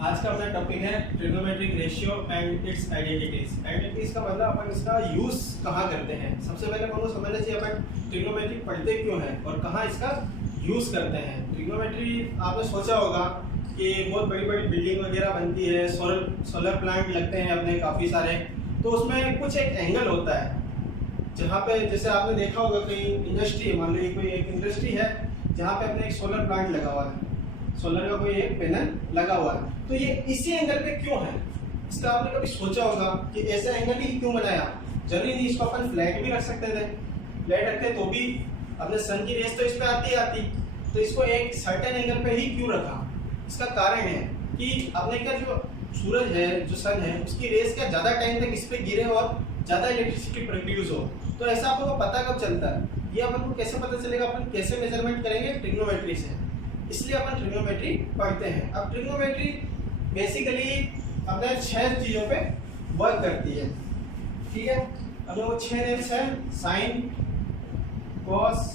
आज का अपना टॉपिक है trigonometric ratio and it's identities. Identities का मतलब अपन इसका यूज कहाँ करते हैं। सबसे पहले अपन को समझना चाहिए अपन ट्रिग्नोमेट्री पढ़ते क्यों हैं और कहाँ इसका यूज करते हैं। ट्रिग्नोमेट्री आपने सोचा होगा कि बहुत बड़ी बड़ी बिल्डिंग वगैरह बनती है, सोलर प्लांट लगते हैं अपने काफ़ी सारे, तो उसमें कुछ एक एंगल होता है जहाँ पे जैसे आपने देखा होगा कहीं इंडस्ट्री, मान लीजिए कोई एक इंडस्ट्री है जहाँ पे अपने एक सोलर प्लांट लगा हुआ है, सोलर का कोई एक पैनल लगा हुआ है, तो ये इसी एंगल पे क्यों है, इसका आपने कभी सोचा होगा कि ऐसा एंगल ही क्यों बनाया। जरूरी नहीं इसको अपन फ्लैट भी रख सकते थे, फ्लैट रखते तो भी अपने सन की रेस तो इस पे आती, तो इसको एक सर्टेन एंगल पे ही क्यों रखा। इसका कारण है कि अपने का जो सूरज है, जो सन है, उसकी रेस का ज़्यादा टाइम तक इस पे गिरे और ज़्यादा इलेक्ट्रिसिटी प्रोड्यूस हो। तो ऐसा आपको पता कब चलता है, ये अपन को कैसे पता चलेगा, अपन कैसे मेजरमेंट करेंगे, ट्रिग्नोमेट्री से। इसलिए अपन ट्रिग्नोमेट्री पढ़ते हैं। अब ट्रिग्नोमेट्री बेसिकली अपने 6 चीज़ों पे वर्क करती है, ठीक है। अपने वो 6 नेम्स हैं, sign, cos,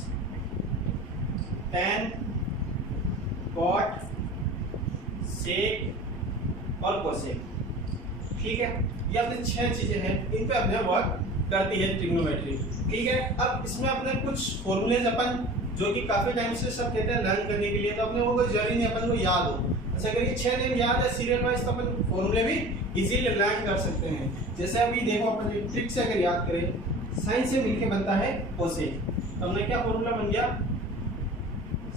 tan, cot, sec और कोसेक, ठीक है। ये अपने 6 चीजें हैं, इन पे अपने वर्क करती है ट्रिग्नोमेट्री, ठीक है। अब इसमें अपने कुछ फॉर्मूलेज अपन जो कि काफी टाइम से सब कहते हैं लर्न करने के लिए, तो अपने वो कोई जरूरी नहीं अपन को याद हो। ऐसा अगर ये 6 नेम याद है सीरियल वाइज, तो अपन फॉर्मूले भी इजीली लर्न कर सकते हैं। जैसे अभी देखो अपन ट्रिक से अगर याद करें, साइन से मिलके बनता है कोसेक, तो हमने क्या फॉर्मूला बन गया,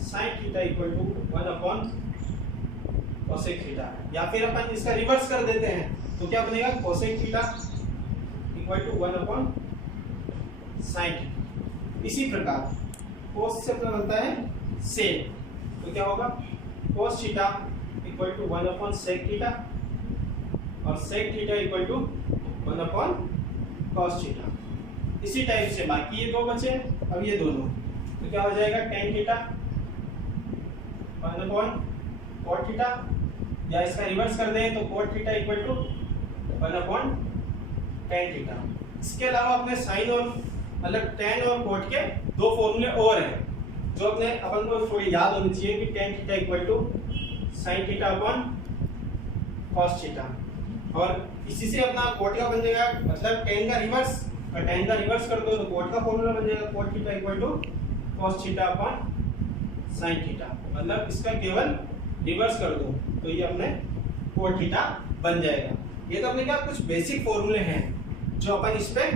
sine theta equal to 1 upon cosec theta. या फिर अपन इसका रिवर्स कर देते हैं तो क्या बनेगा, cosec theta equal to 1 upon sine. इसी प्रकार कोस से अपना बनता है सेक, तो क्या होगा, cos theta equal to 1 upon sec theta और sec theta equal to 1 upon cos theta. इसी टाइप से बाकी ये दो बचे, अब ये दोनों, तो क्या हो जाएगा, tan theta 1 upon cot theta, या इसका रिवर्स कर दें तो cot theta equal to 1 upon tan theta. इसके अलावा अपने साइन और मतलब टेन और कॉट के दो फॉर्मूले और हैं जो अपने अपन को थोड़ी याद होनी चाहिए कि tan theta equal to sine theta upon cos theta, और इसी से अपना कॉट का बन जाएगा, मतलब टेन का रिवर्स, और टेन का रिवर्स कर दो तो कॉट का फॉर्मूला बन जाएगा cot theta equal to cos theta upon sine theta. मतलब इसका केवल रिवर्स कर दो तो ये अपने कॉट थीटा बन जाएगा। ये तो अपने क्या कुछ बेसिक फॉर्मूले हैं जो अपन इस पे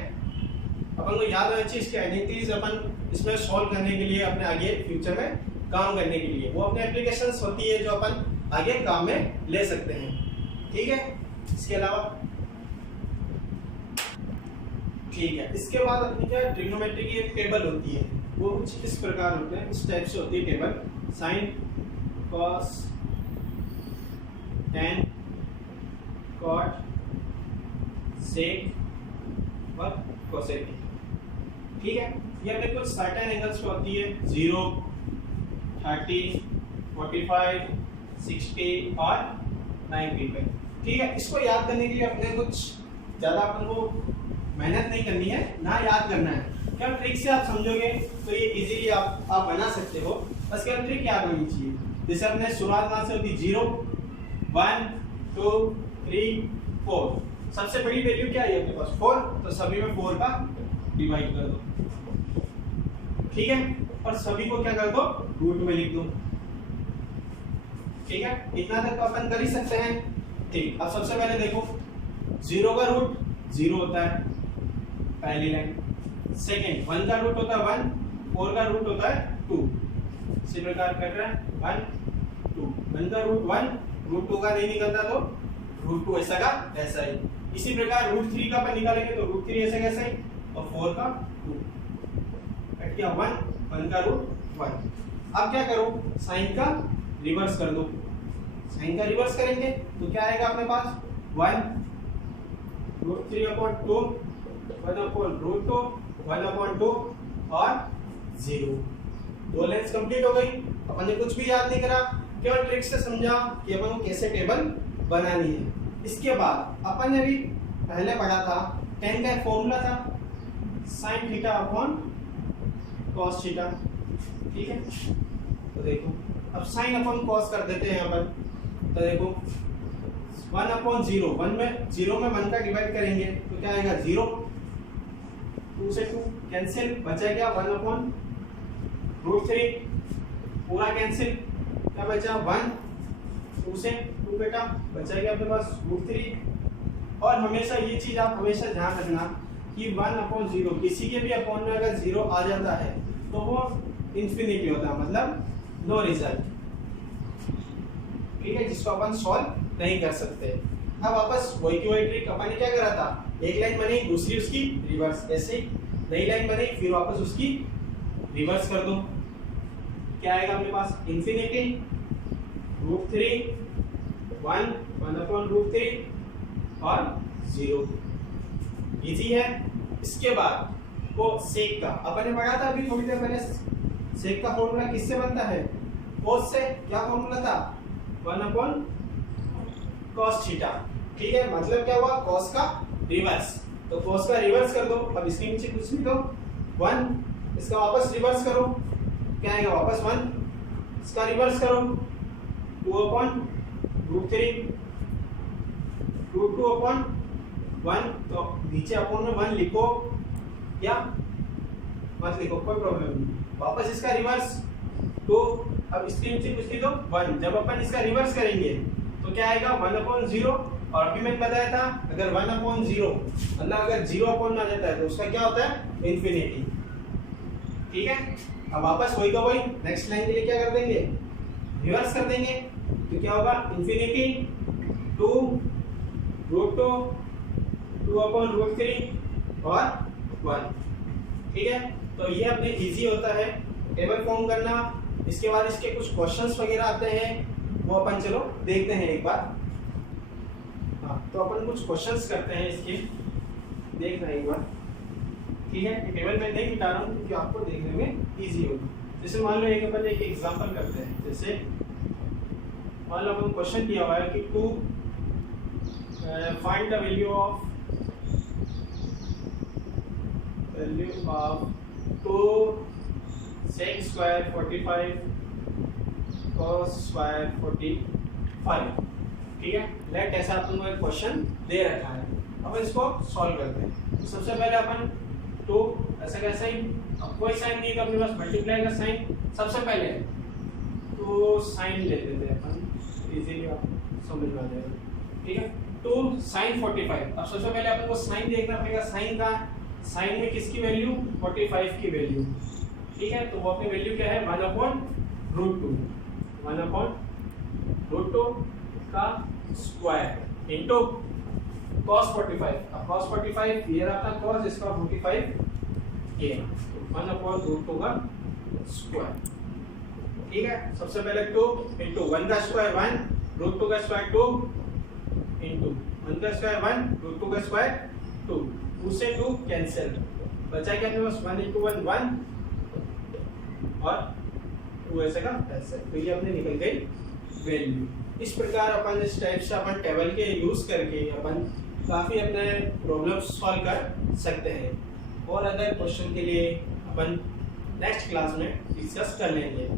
अपन को याद होना चाहिए। इसके आइडेंटिटीज अपन इसमें सॉल्व करने के लिए, अपने आगे फ्यूचर में काम करने के लिए, वो अपने एप्लीकेशंस होती है जो अपन आगे काम में ले सकते हैं, ठीक है। इसके अलावा ठीक है, इसके बाद अपनी क्या ट्रिग्नोमेट्री की एक टेबल होती है, वो कुछ इस प्रकार होते हैं, इस टाइप से होती है table, sine, cos, tan, cot, sec और कोसेक, ठीक है। ये अपने कुछ सर्टेन एंगल्स पे होती है, 0, 30, 45, 60 और 90 पे, ठीक है। इसको याद करने के लिए अपने कुछ ज़्यादा अपन को मेहनत नहीं करनी है, ना याद करना है। क्या ट्रिक से आप समझोगे तो ये इजीली आप बना सकते हो, बस क्या ट्रिक याद होनी चाहिए। जैसे अपने शुरुआत कहाँ से होती, 0, 1, 2, 3, 4, सबसे बड़ी वैल्यू क्या है अपने पास 4, तो सभी में 4 का डिवाइड कर दो, ठीक है, और सभी को क्या कर दो, रूट में लिख दो, ठीक है। इतना तक तो अपन कर ही सकते हैं, ठीक। अब सबसे पहले देखो, 0 का रूट 0 होता है, पहली लाइन। सेकेंड, 1 का रूट होता है 1, 4 का रूट होता है 2, इसी प्रकार कर रहे हैं 1, 2, 1 का रूट 1, रूट 2 का नहीं निकलता तो रूट 2 ऐसा का ऐसा ही। इसी प्रकार रूट 3 का अपन निकालेंगे तो रूट 3 ऐसा कैसा ही, और 4 का 2 कट गया 1 का रूट 1। अब क्या करो, साइन का रिवर्स कर दो, साइन का रिवर्स करेंगे तो क्या आएगा अपने पास, 1 root 3 upon 2, 1 upon root 2, 1 upon 2 और 0। दो लाइन्स कंप्लीट हो गई। अपन ने कुछ भी याद नहीं करा, केवल ट्रिक से समझा कि अपन को कैसे टेबल बनानी है। इसके बाद अपन ने भी पहले पढ़ा था, टेन का फॉर्मूला था sign theta upon cos theta, ठीक है। तो देखो अब साइन अपन कॉस कर देते हैं अपन, तो देखो 1/0, 1 में 0 में 1 का डिवाइड करेंगे तो क्या आएगा 0, 2 से 2 कैंसिल, बचा क्या 1/√3 पूरा कैंसिल, क्या बचा 1, 2 से 2 बेटा बचा क्या अपने पास √3। और हमेशा ये चीज आप हमेशा ध्यान रखना कि 1/0 किसी के भी अपॉन में अगर 0 आ जाता है तो वो इंफिनिटी होता है, मतलब नो रिजल्ट, ठीक है, जिसको अपन सॉल्व नहीं कर सकते। अब वापस वही की वही ट्रिक अपन ने क्या करा था, एक लाइन बनी दूसरी उसकी रिवर्स, ऐसे नई लाइन बनी फिर वापस उसकी रिवर्स कर दो, क्या आएगा अपने पास इंफिनिटी √3 1/√3 और 0, इजी है। इसके बाद वो सेक का अपन ने पढ़ा था अभी थोड़ी देर पहले, सेक का फॉर्मूला किससे बनता है, cos से, क्या फॉर्मूला था 1/cos थीटा, ठीक है, मतलब क्या हुआ cos का रिवर्स, तो cos का रिवर्स कर दो, अब इसके नीचे कुछ नहीं दो 1, इसका वापस रिवर्स करो, क्या आएगा वापस 1, इसका रिवर्स करो 2/√3 √2/1, तो नीचे अपॉन में 1 लिखो या मत लिखो कोई प्रॉब्लम नहीं, वापस इसका रिवर्स 2, अब इसके नीचे कुछ लिख दो 1, जब अपन इसका रिवर्स करेंगे तो क्या आएगा 1/0, और अभी मैंने बताया था अगर 1/0 मतलब अगर 0 अपॉन में आ जाता है तो उसका क्या होता है इंफिनिटी, ठीक है। अब वापस वही का वही नेक्स्ट लाइन के लिए क्या कर देंगे, रिवर्स कर देंगे, तो क्या होगा इंफिनिटी 2√2 2/√3 और 1, ठीक है। तो ये अपने इजी होता है टेबल फॉर्म करना। इसके बाद इसके कुछ क्वेश्चंस वगैरह आते हैं, वो अपन चलो देखते हैं एक बार। हाँ, तो अपन कुछ क्वेश्चंस करते हैं इसके, देखना एक बार, ठीक है। टेबल में नहीं मिटा रहा हूँ क्योंकि आपको देखने में इजी होगा। जैसे मान लो एक अपन एक एग्जांपल करते हैं, जैसे मान लो अपन क्वेश्चन दिया हुआ है कि to find the value of 2 sec square 45 cos square 45, ठीक है। लेट ऐसा अपन को एक क्वेश्चन दे रखा है, अब इसको सॉल्व करते हैं। तो सबसे पहले अपन तो ऐसा क्या साइन, अब कोई साइन नहीं है तो अपने पास मल्टीप्लाई का साइन, सबसे पहले तो साइन ले लेते हैं अपन, इजीली आप समझ में आ जाएगा, ठीक है। तो sin 45, अब सबसे पहले अपन को साइन देखना पड़ेगा, साइन का साइन में किसकी वैल्यू 45 की वैल्यू, ठीक है। तो वो अपनी वैल्यू क्या है 1/√2 1/√2 का स्क्वायर इनटू cos 45, अब cos 45 ये रहा था cos, इसका 45 ये 1/√2 का स्क्वायर, ठीक है। सबसे पहले 2 इनटू 1 का स्क्वायर 1 √2 का स्क्वायर 2 इनटू 1 का स्क्वायर 1 √2 का स्क्वायर 2, 2 से 2 कैंसिल, बचा क्या अपने पास 1 × 1 1 और 2 ऐसे का ऐसे, तो ये अपने निकल गई वैल्यू। इस प्रकार अपन इस टाइप से अपन टेबल के यूज करके अपन काफी अपने प्रॉब्लम्स सॉल्व कर सकते हैं, और अदर क्वेश्चन के लिए अपन नेक्स्ट क्लास में डिस्कस कर लेंगे।